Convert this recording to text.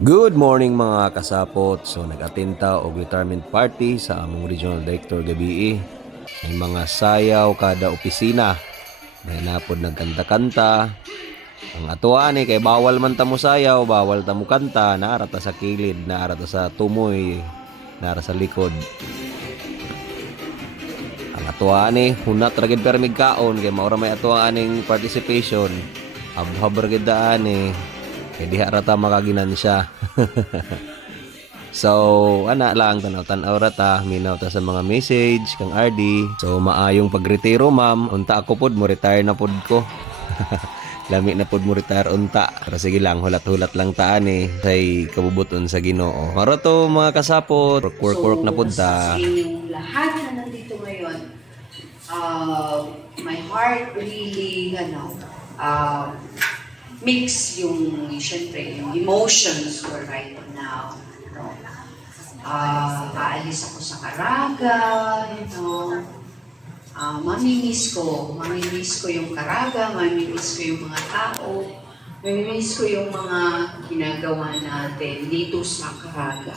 Good morning mga kasapot. So nag-atenta og retirement party sa among regional director gabi. May mga sayaw kada opisina. May napod nagkanta-kanta. Ang atuan kay bawal man ta mo sayaw, bawal ta mo kanta, naara ta sa kilid, naara ta sa tumoy, naara sa likod. Ang atuan hunat ra gid permig kaon kay maura may atuan aning participation. Abhab ra gid daan kay diha ra ta makaginansya. So, ana lang tanaw-tanaw ra ta, minaw ta sa mga message kang RD. So, maayong pagretiro, ma'am. Unta ako pod mo retire na pod ko. Lami na pod mo retire unta. Pero sige lang, hulat-hulat lang taan say kabubuton sa Ginoo. Maro to mga kasapot, work na pod ta. Sa inyong lahat na nandito ngayon, my heart really, mix yung, syempre, yung emotions ko right now. Aalis ako sa Caraga, mamimiss ko yung Caraga, mamimiss ko yung mga tao, mamimiss ko yung mga ginagawa natin dito sa Caraga.